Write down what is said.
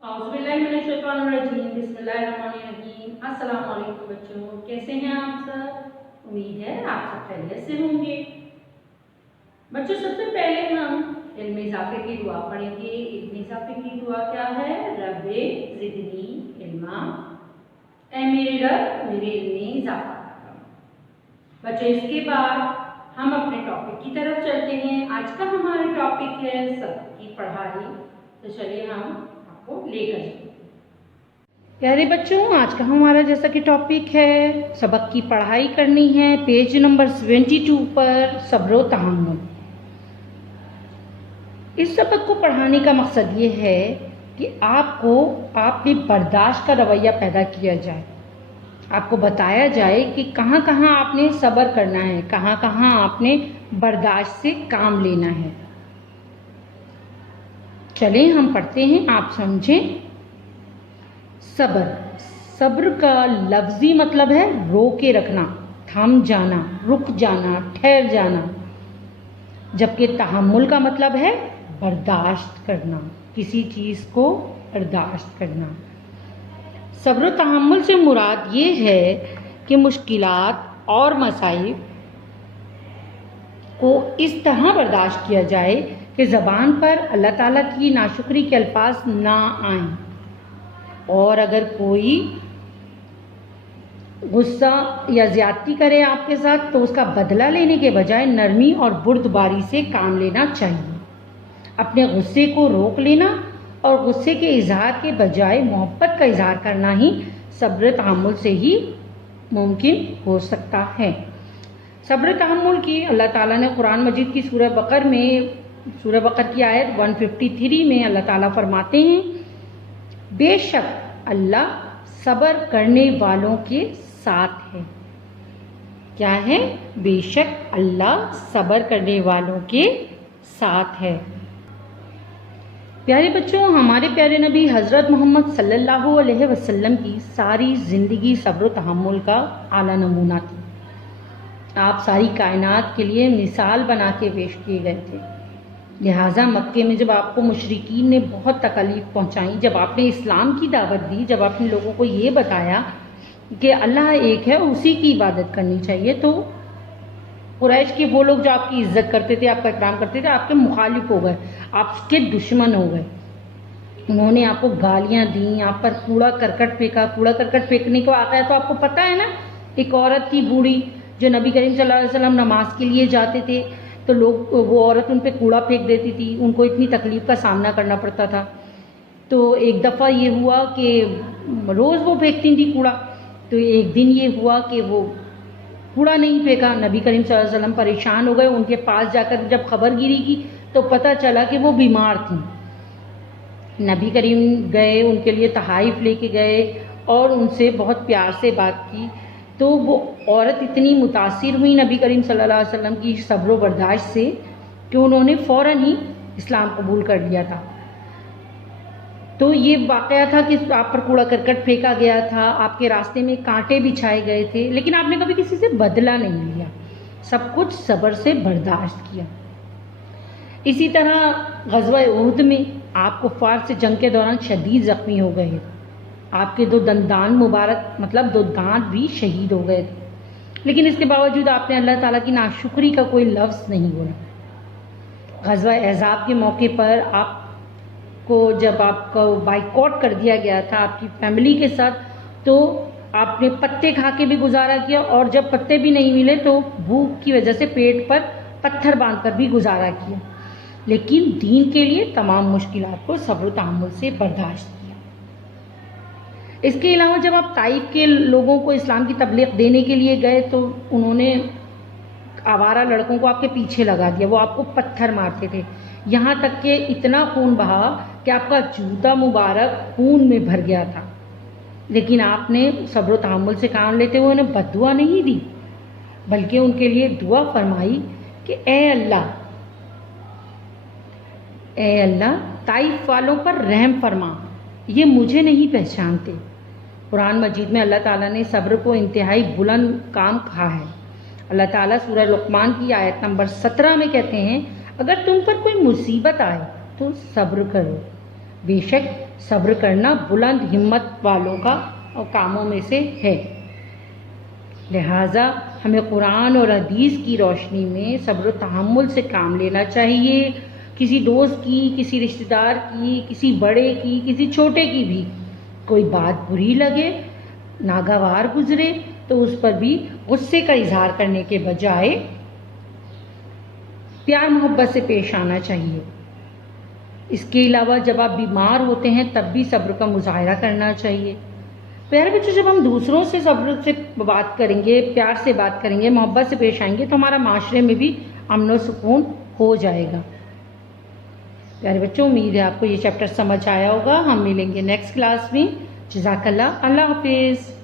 बिस्मिल्लाहिर्रहमानिर्रहीम। अस्सलाम वालेकुम बच्चों, कैसे हैं आप सब? उम्मीद है आप सब खैरियत से होंगे। बच्चों, सबसे पहले हम इल्म इज़ाफ़े की दुआ पढ़ेंगे। इल्म इज़ाफ़े की दुआ क्या है? रब्बे ज़िदनी इल्मा, ऐ मेरे रब मेरे इल्म में इज़ाफ़ा कर। बच्चों, इसके बाद हम अपने टॉपिक की तरफ चलते हैं। आज का हमारा टॉपिक है सबक की पढ़ाई। तो चलिए हम आपको लेकर चलते हैं। प्यारे बच्चों, आज का हमारा जैसा कि टॉपिक है सबक की पढ़ाई करनी है। पेज नंबर 72 पर सब्र तहम्मुल। इस सबक को पढ़ाने का मकसद ये है कि आप में बर्दाश्त का रवैया पैदा किया जाए। आपको बताया जाए कि कहाँ कहाँ आपने सब्र करना है, कहाँ कहाँ आपने बर्दाश्त से काम लेना है। चलें हम पढ़ते हैं, आप समझें। सब्र, सब्र का लफ्जी मतलब है रोके रखना, थम जाना, रुक जाना, ठहर जाना। जबकि तहम्मुल का मतलब है बर्दाश्त करना, किसी चीज़ को बर्दाश्त करना। सब्र तहम्मुल से मुराद ये है कि मुश्किलात और मसाइब को इस तरह बर्दाश्त किया जाए कि ज़बान पर अल्लाह ताला की नाशुक्री के अल्फाज ना आएं। और अगर कोई गुस्सा या ज़्यादती करे आपके साथ तो उसका बदला लेने के बजाय नरमी और बुर्दबारी से काम लेना चाहिए। अपने गुस्से को रोक लेना और गुस्से के इजहार के बजाय मोहब्बत का इजहार करना ही सब्र तहम्मुल से ही मुमकिन हो सकता है। सब्र तहम्मुल की अल्लाह ताला ने कुरान मजीद की सूरह बकर की आयत 153 में अल्लाह ताला फरमाते हैं, बेशक अल्लाह सब्र करने वालों के साथ है। क्या है? बेशक अल्लाह सब्र करने वालों के साथ है। प्यारे बच्चों, हमारे प्यारे नबी हज़रत मोहम्मद सल्लल्लाहु अलैहि वसल्लम की सारी ज़िंदगी सब्र तहम्मुल का आला नमूना थी। आप सारी कायनात के लिए मिसाल बना के पेश किए गए थे। लिहाजा मक्के में जब आपको मुशरिकीन ने बहुत तकलीफ़ पहुंचाई, जब आपने इस्लाम की दावत दी, जब आपने लोगों को ये बताया कि अल्लाह एक है, उसी की इबादत करनी चाहिए, तो कुरैश के वो लोग जो आपकी इज्जत करते थे, आपका इकराम करते थे, आपके मुखालिफ हो गए, आपके दुश्मन हो गए। उन्होंने आपको गालियाँ दी, आप पर कूड़ा करकट फेंका। कूड़ा करकट फेंकने को आता है तो आपको पता है ना, एक औरत थी बूढ़ी जो नबी करीम सल्लल्लाहु अलैहि वसल्लम नमाज के लिए जाते थे तो वो औरत उन पे कूड़ा फेंक देती थी। उनको इतनी तकलीफ़ का सामना करना पड़ता था। तो एक दफ़ा ये हुआ कि रोज़ वो फेंकती थी कूड़ा, तो एक दिन ये हुआ कि वो कूड़ा नहीं फेंका। नबी करीम सल्लल्लाहु अलैहि वसल्लम परेशान हो गए। उनके पास जाकर जब खबरगिरी की तो पता चला कि वो बीमार थी। नबी करीम गए, उनके लिए तहाइफ लेके गए और उनसे बहुत प्यार से बात की। तो वो औरत इतनी मुतासिर हुई नबी करीम सल्लल्लाहु अलैहि वसल्लम की सब्र व बर्दाश्त से कि उन्होंने फ़ौरन ही इस्लाम कबूल कर लिया था। तो ये वाक़या था कि आप पर कूड़ा करकट फेंका गया था, आपके रास्ते में कांटे बिछाए गए थे, लेकिन आपने कभी किसी से बदला नहीं लिया, सब कुछ सब्र से बर्दाश्त किया। इसी तरह ग़ज़वा उहद में आप कुफ़ार से जंग के दौरान शदीद ज़ख्मी हो गए। आपके 2 दंदान मुबारक मतलब 2 दांत भी शहीद हो गए थे, लेकिन इसके बावजूद आपने अल्लाह ताला की नाशुक्री का कोई लफ्ज़ नहीं बोला। ग़ज़वा अहज़ाब के मौके पर आपको जब आपको बाइकआउट कर दिया गया था आपकी फैमिली के साथ, तो आपने पत्ते खा के भी गुजारा किया और जब पत्ते भी नहीं मिले तो भूख की वजह से पेट पर पत्थर बांध कर भी गुजारा किया, लेकिन दीन के लिए तमाम मुश्किलात को सब्र तहम्मुल से बर्दाश्त किया। इसके अलावा जब आप ताइफ के लोगों को इस्लाम की तबलीग देने के लिए गए तो उन्होंने आवारा लड़कों को आपके पीछे लगा दिया, वो आपको पत्थर मारते थे, यहाँ तक कि इतना खून बहा कि आपका जूता मुबारक खून में भर गया था। लेकिन आपने सब्र तहम्मुल से काम लेते हुए उन्हें बद्दुआ नहीं दी, बल्कि उनके लिए दुआ फरमाई कि ए अल्लाह ताइफ वालों पर रहम फरमा, ये मुझे नहीं पहचानते। कुरान मजीद में अल्लाह ताला ने सब्र को इंतहाई बुलंद काम कहा है। अल्लाह ताला सूरह लुक़मान की आयत नंबर 17 में कहते हैं, अगर तुम पर कोई मुसीबत आए तो सब्र करो, بے شک صبر کرنا بلند ہمت والوں کا اور کاموں میں سے ہے۔ لہٰذا ہمیں قرآن اور حدیث کی روشنی میں صبر و تحمل سے کام لینا چاہیے۔ کسی دوست کی، کسی رشتہ دار کی، کسی بڑے کی، کسی چھوٹے کی بھی کوئی بات بری لگے، ناگوار گزرے تو اس پر بھی غصے کا اظہار کرنے کے بجائے پیار محبت سے پیش آنا چاہیے۔ اس کے علاوہ جب آپ بیمار ہوتے ہیں تب بھی صبر کا مظاہرہ کرنا چاہیے۔ پیارے بچوں، جب ہم دوسروں سے صبر سے بات کریں گے، پیار سے بات کریں گے، محبت سے پیش آئیں گے تو ہمارا معاشرے میں بھی امن و سکون ہو جائے گا۔ پیارے بچوں، امید ہے آپ کو یہ چیپٹر سمجھ آیا ہوگا۔ ہم ملیں گے نیکسٹ کلاس میں۔ جزاک اللہ، اللہ حافظ۔